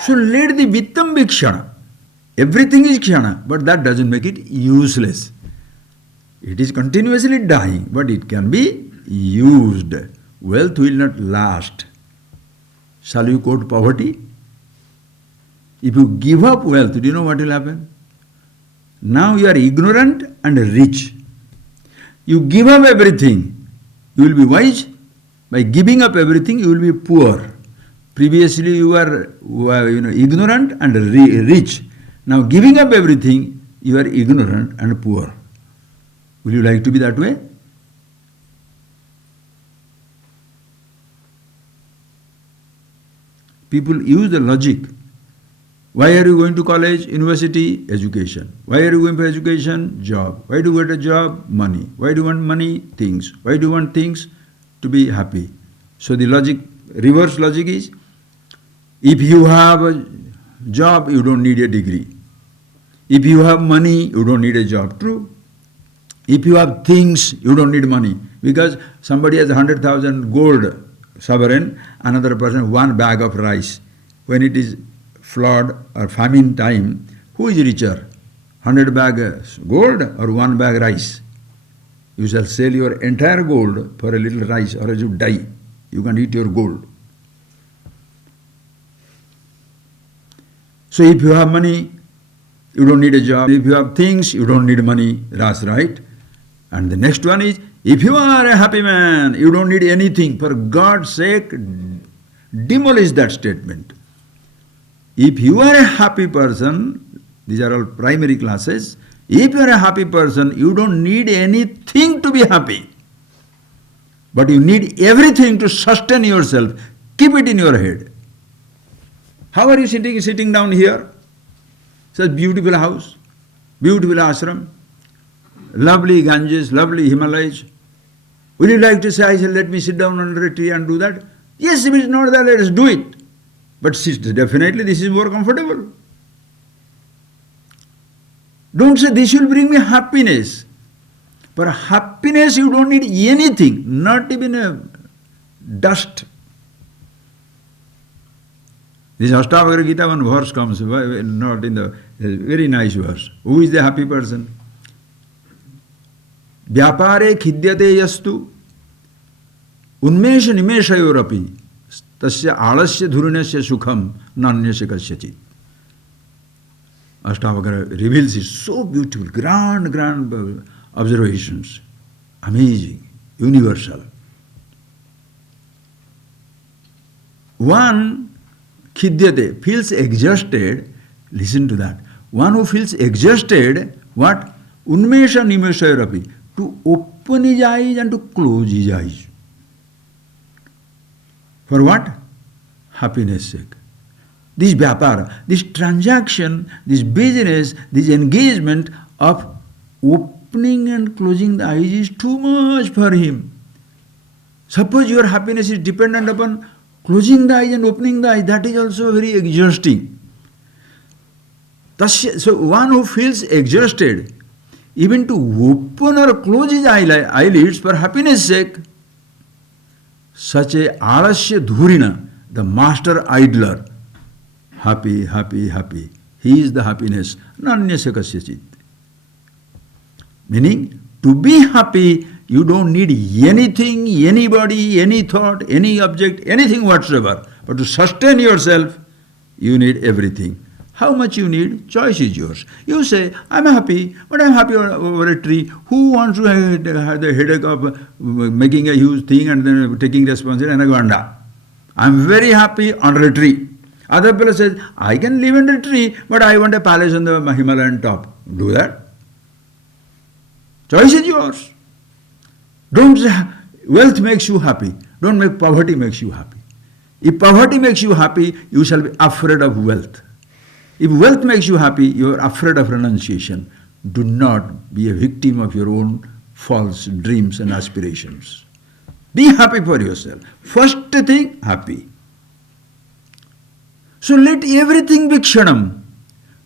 So let the vittam be kshana. Everything is kshana, but that doesn't make it useless. It is continuously dying, but it can be used. Wealth will not last. Shall you quote poverty? If you give up wealth, do you know what will happen? Now you are ignorant and rich. You give up everything, you will be wise. By giving up everything, you will be poor. Previously you were ignorant and rich. Now giving up everything, you are ignorant and poor. Will you like to be that way? People use the logic. Why are you going to college, university? Education. Why are you going for education? Job. Why do you get a job? Money. Why do you want money? Things. Why do you want things? To be happy. So the logic, reverse logic is, if you have a job, you don't need a degree. If you have money, you don't need a job. True. If you have things, you don't need money. Because somebody has 100,000 gold sovereign, another person one bag of rice. When it is flood or famine time, who is richer? 100 bags gold or one bag rice? You shall sell your entire gold for a little rice, or else you die. You can eat your gold. So if you have money, you don't need a job. If you have things, you don't need money. That's right. And the next one is, if you are a happy man, you don't need anything. For God's sake, demolish that statement. If you are a happy person, these are all primary classes, if you are a happy person, you don't need anything to be happy. But you need everything to sustain yourself. Keep it in your head. How are you sitting down here? Such beautiful house, beautiful ashram, lovely Ganges, lovely Himalayas. Would you like to say, I said, let me sit down under a tree and do that? Yes, if it's not that, let us do it. But definitely this is more comfortable. Don't say this will bring me happiness. For happiness you don't need anything, not even a dust. This Ashtavakra Gita, one verse comes, not in the, very nice verse. Who is the happy person? Vyapare khidyate yastu unmesha nimeshayorapi tasya alasya dhurinasya sukham nanyasya kasyachit. Ashtavakra reveals it so beautiful, grand observations, amazing, universal. One khidyate, feels exhausted, listen to that. One who feels exhausted, what? Unmesha nimeshayarapi, to open his eyes and to close his eyes. For what? Happiness sake. This vyapara, this transaction, this business, this engagement of opening and closing the eyes is too much for him. Suppose your happiness is dependent upon closing the eyes and opening the eyes, that is also very exhausting. So one who feels exhausted, even to open or close his eyelids for happiness sake, such a alasya dhurina, the master idler, happy, happy, happy. He is the happiness. Nanyasya kasyachit. Meaning, to be happy, you don't need anything, anybody, any thought, any object, anything whatsoever. But to sustain yourself, you need everything. How much you need? Choice is yours. You say, I'm happy, but I'm happy over a tree. Who wants to have the headache of making a huge thing and then taking responsibility and aganda? I'm very happy under a tree. Other fellow says, I can live under a tree, but I want a palace on the Himalayan top. Do that. Choice is yours. Don't say, wealth makes you happy. Don't make poverty makes you happy. If poverty makes you happy, you shall be afraid of wealth. If wealth makes you happy, you are afraid of renunciation. Do not be a victim of your own false dreams and aspirations. Be happy for yourself. First thing, happy. So let everything be kshanam.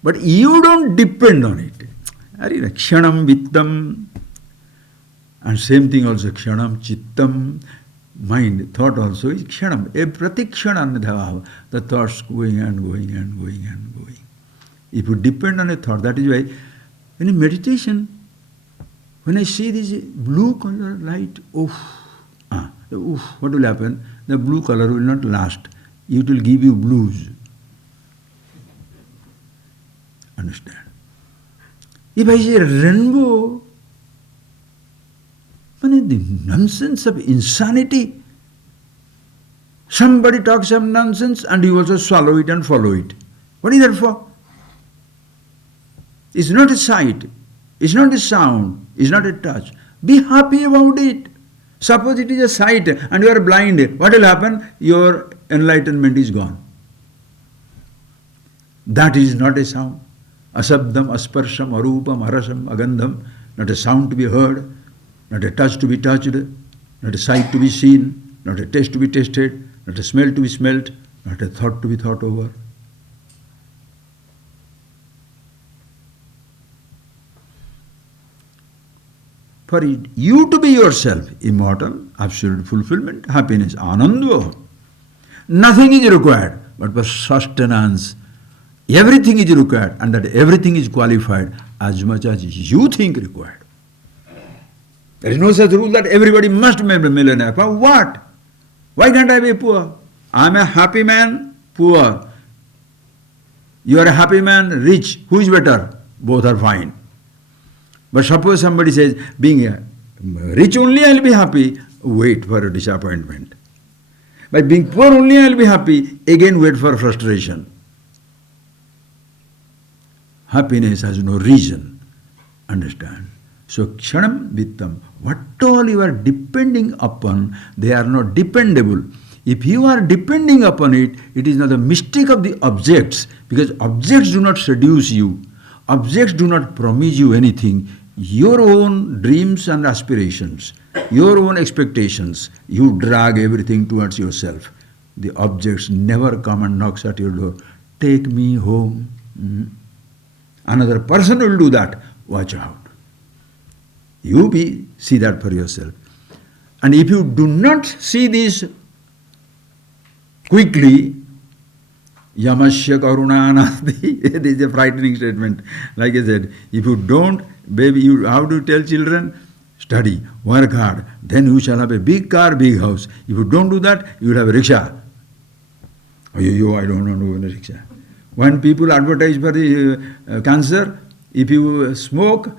But you don't depend on it. Kshanam vittam. And same thing also, kshanam chittam. mind, thought also is kshanam. Pratikshanam, the thoughts going and going and going and going. If you depend on a thought, that is why in meditation, when I see this blue color light, what will happen? The blue color will not last. It will give you blues. Understand? If I say rainbow, the nonsense of insanity. Somebody talks some nonsense and you also swallow it and follow it. What is that for? It's not a sight, it's not a sound, it's not a touch. Be happy about it. Suppose it is a sight and you are blind, what will happen? Your enlightenment is gone. That is not a sound. Asabdam, asparsham, arupam, arasam, agandham, not a sound to be heard, not a touch to be touched, not a sight to be seen, not a taste to be tasted, not a smell to be smelt, not a thought to be thought over. For you to be yourself, immortal, absolute fulfillment, happiness, ananda, nothing is required but for sustenance. Everything is required, and that everything is qualified as much as you think required. There is no such rule that everybody must be a millionaire. For what? Why can't I be poor? I am a happy man, poor. You are a happy man, rich. Who is better? Both are fine. But suppose somebody says, being rich only I will be happy, wait for a disappointment. By being poor only I will be happy, again wait for frustration. Happiness has no reason. Understand? So, kshanam vittam, what all you are depending upon, they are not dependable. If you are depending upon it, it is not the mistake of the objects, because objects do not seduce you. Objects do not promise you anything. Your own dreams and aspirations, your own expectations, you drag everything towards yourself. The objects never come and knocks at your door. Take me home. Another person will do that. Watch out. You see that for yourself. And if you do not see this quickly, yamasya karunanasti, this is a frightening statement. Like I said, if you don't, baby, how do you tell children? Study, work hard, then you shall have a big car, big house. If you don't do that, you will have a rickshaw. I don't want to go in a rickshaw. When people advertise for the cancer, if you smoke,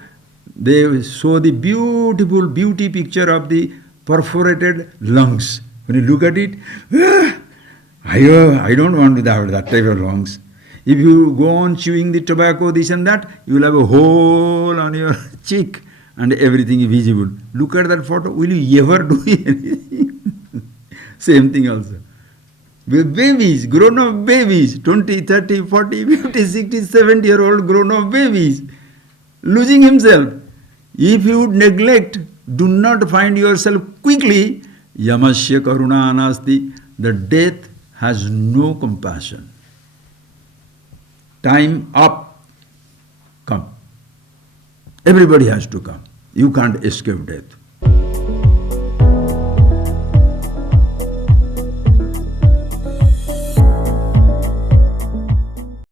they show the beautiful beauty picture of the perforated lungs. When you look at it, I don't want to have that type of lungs. If you go on chewing the tobacco, this and that, you will have a hole on your cheek and everything is visible. Look at that photo. Will you ever do anything? Same thing also. With babies, grown-up babies, 20, 30, 40, 50, 60, 70-year-old grown-up babies, losing himself. If you neglect, do not find yourself quickly, yamasya karunanasti, the death has no compassion. Time up, come. Everybody has to come. You can't escape death.